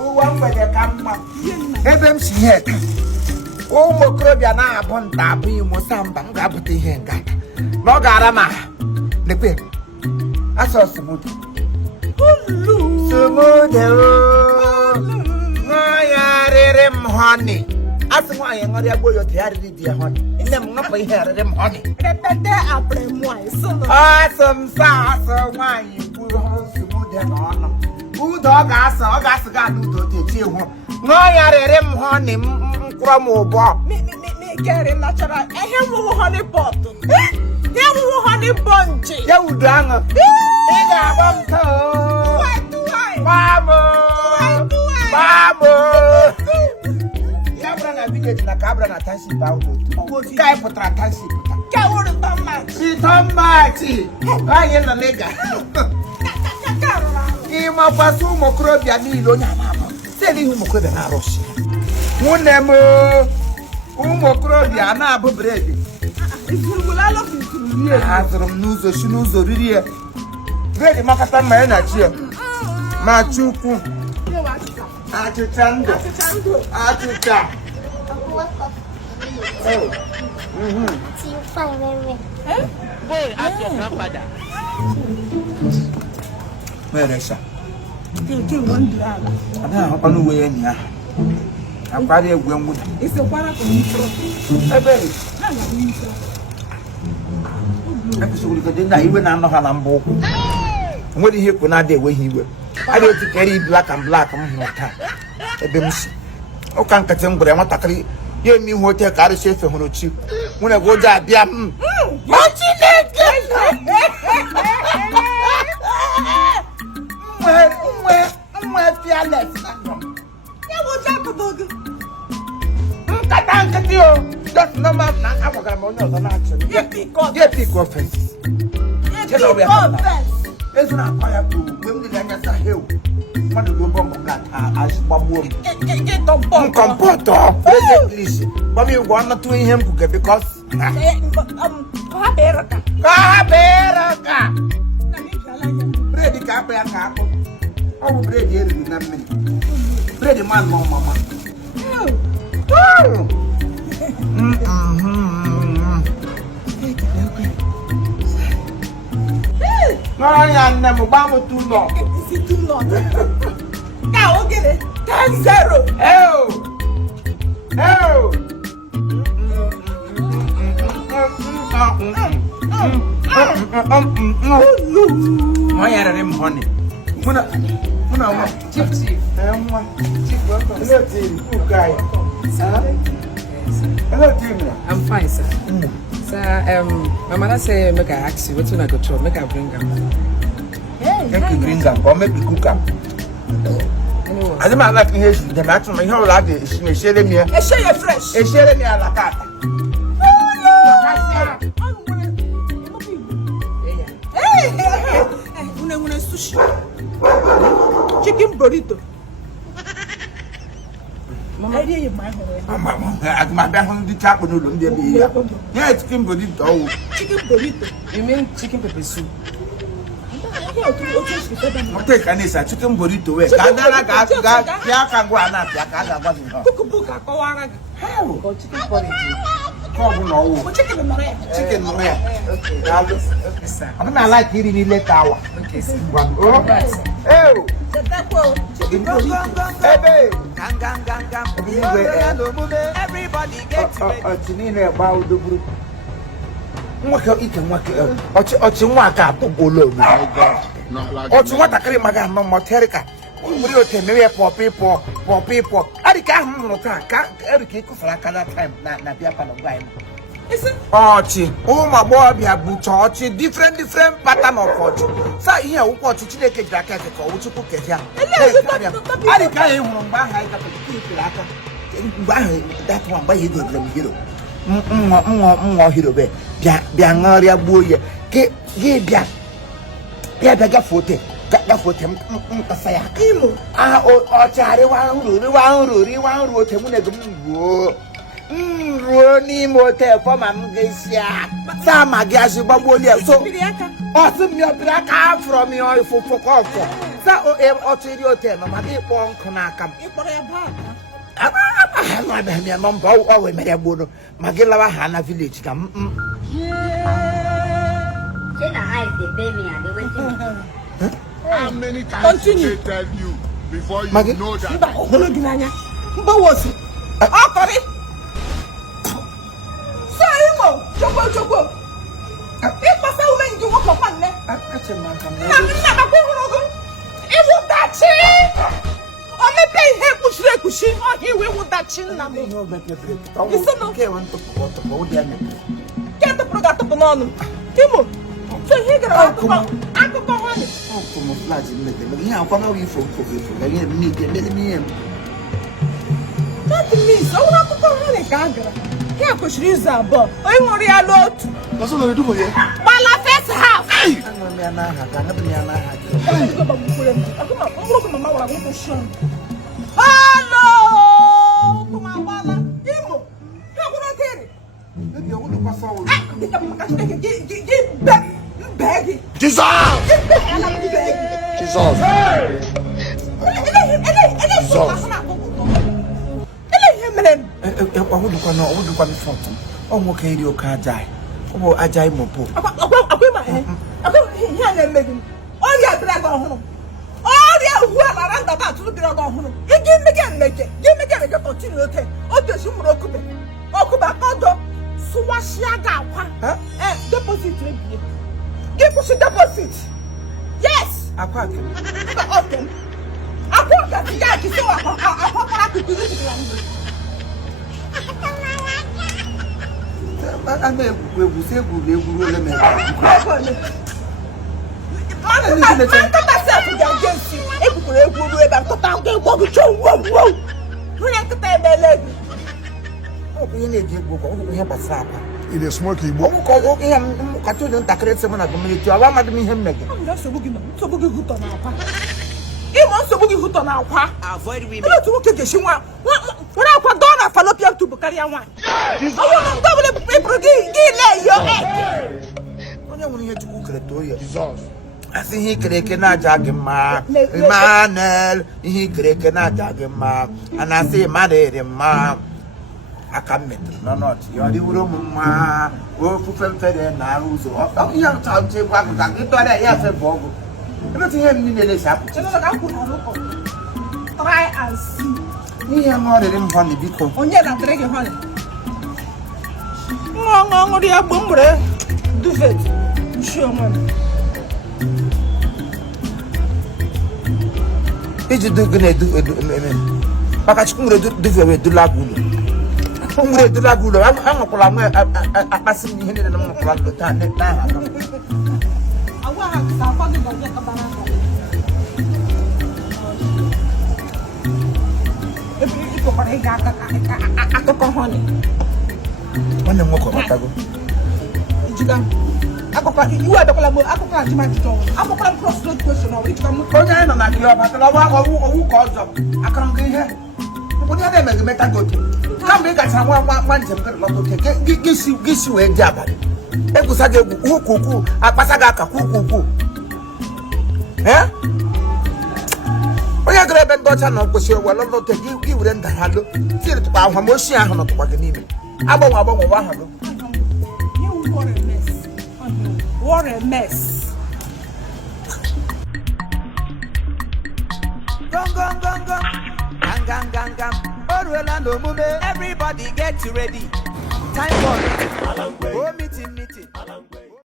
Uwa mgbede ka mma. Ebe m si ihe ka. Ụmụ okorobịa na-abụ nta abụ imo samba m ga-abụta ihe nga. Na ọ gara ma nekwe. Asọ sumude. Sumude o. Nwaya rere m honey. Asị nwanyị ṅụrịa gboyo te arịrị di ya honey. Nne m ṅụpụ ihe arịrị m honey. Repete après moi. Asọ m sa asọ nwanyị kwuru sumude n'ọnụ. Udo ọ ga-asị ga n'udo techi ihu. Nwanyị rere m honey mkpụrụ m ụbọ. Get natural. I have honey pot. Yeah, honey bunch. Ya udo aṅụ. Ị ga-agba m too. Mamo. Ya bụrụ na village na ka abụrụ na township ahụ. Ka anyị pụtara township. Ka wụrụ tomati. Tomati. Anyị nọ n'ịga. Ị makwasị ụmụ okorobịa niile onye ama. Sị n'ihu ụmụ okorobịa na-arụsị. Nwunne m ụmụ okorobịa na-abụ bredi. Azụrụ m n'ụzọ si n'ụzọ riri ya. Bredi makata mma ya na chi ya. Ma chukwu. Achịcha ndụ. Achịcha. Hey, ask your grandfather. Where is Ada apa nu we ni ah. Akwari egwu enwu. Ise kwara ko ni pro. Ebe. Aku suguri ko na iwe na anọ ha na mbọ ụkwụ. Nwere ihe kwu na ada ewe iwe. Ada otu keri black and black m hụrụ taa. Ebe m si. Ụka nkata m gbere nwatakịrị ya eme ihe ote ka arụsị efe hụrụ chi. Nwere go ja abịa m. Chineke. Mwe fearless. Ya wo ja podogo. Nkata yo. Just normal na akwagara m onye ọzọ na-achọ. Ye pick offense. Ezu na akwa ya bụ mgbe m niile anya sa hew. Mmadụ bụ bọmbụ gata azụgbagbuo m. Nkọmpọtọ. English. Bọmi ụgwọ ọnọtụ ihe m kwuke because. Ka beraka. Bredi ka akpa ya ka akpụ. Ọ bụ bredi eriri na mmiri. Bredi man mama. Nwanyị nne m gba m too long. Isi too long. Ka o gere 10-0. Nwanyị rere m honey. Muna wa chief. Nwa. Chief welcome. Hello team. Okay. Hello team. I'm fine, sir. Sir, my mother say make I ask you what you go chop, make I bring them. Make you bring them or make you cook them. I don't like here. The maximum my whole life is me share me. E share fresh. E share me ala kata. Una sushi. Chicken burrito. Mama, idea you my home. Mama, my back on the chap no lo dey be here. Yeah, chicken burrito. Oh. Chicken burrito. You mean chicken pepper soup? Okay, kanisa chicken burrito we. Kadara ga ya ka gwa na ya ka ga gwa ni. Kukubuka kwa wara. How? Got chicken porridge. Come no. Chicken no ya. Chicken no ya. Okay. Okay, sir. I don't like eating in later hour. Okay, sir. Oh. Hey. Therefor. Chicken burrito. Hey babe. Everybody get ready. Tinine ba odoburu. Nwaka ike nwaka. Ochi nwaka apogolo mi. Ochi nwatakịrị maga no moterika. Muri ote mewe popi. Adika ahụ nụrụ taa ka erika ikufara aka that time na bịa palọ gwa anyị. Ọchị ụmụ agbọghọbịa bụcha ọchị different pattern of ọchị. Sa ihe ụkwụ ọchị Chineke jiri aka ka ọ Chukwu keja. Adika ahụ hụrụ mgbe ahụ anyị gafere aka. Mgbe ahụ that one mgbe ego drum hero. Nwa hero be bịa ṅụrịa gbuo ya. Gị bịa gafote. Gafote mkasa ya. Imo. Ọchị riwa nru ote mụ na-ego m ruo. Ruo n'ime ote fọma m ga-esi a. Saa ma gị azụ gbagbuo ya. So Awesome, your black out from your for coffee. So, or to your ten, my people can come. You put a bag. I have my number over Mediabuno, Magilla Hana village. How many times did they tell you before you Maggi? know that? But was it? Sorry. Imo, Choco. If my son you walk up on there, it was that chin. On the pay head push like pushing on here with that chin. Get the product of an Timo. So he got out of alcohol. From a flat in the young family for me. That means so not to go on a gaga. Here push this up. I'm already a lot. That's what I do for you. While I first half. Hello! Come on, Mama. Imo. How would I get it? Maybe I want to pass forward. Baggy. Jesus! Give us a deposit. Yes. I can't. Okay. I want that guy to I could do it. I mean, we will say we will It is smoky book. Cartoon Takret Semana community. I want to meet him again. Avoid women. What I put down a fallopian to Bukaria one. I want to double Jesus. I think he cannot jag him, Emmanuel, he cannot jag him, and I say, Maddy, ma. I can't meet no, not you are the room, ma. Oh, for Fed now, so young child, take back and get by the air for Bobo. Everything in the shop. Try and see. He am not in funny because On yet, I'm drinking honey. No, dear Bumbre. Do it. Sure, man. Is you do Lagoon? Do Lagoon, I'm a plan. Passing in the plan the time. I want to have some fun. When the mock of Matago. You are the collaborator. I can't imagine. I'm a crossroad question or which come. Oh, yeah, I'm who calls up. I can't get here. What do you make a metago? Come make us one temper. Gives you a jab. Ekusage kuku, a pasagaka kuku. Eh? Oh, yeah, grab and daughter no push your well, not to give you then the hello. Till to our Hamosia, not to Paganini. Above Wahalo. You were a mess. What a mess. Everybody get ready. Time for meeting.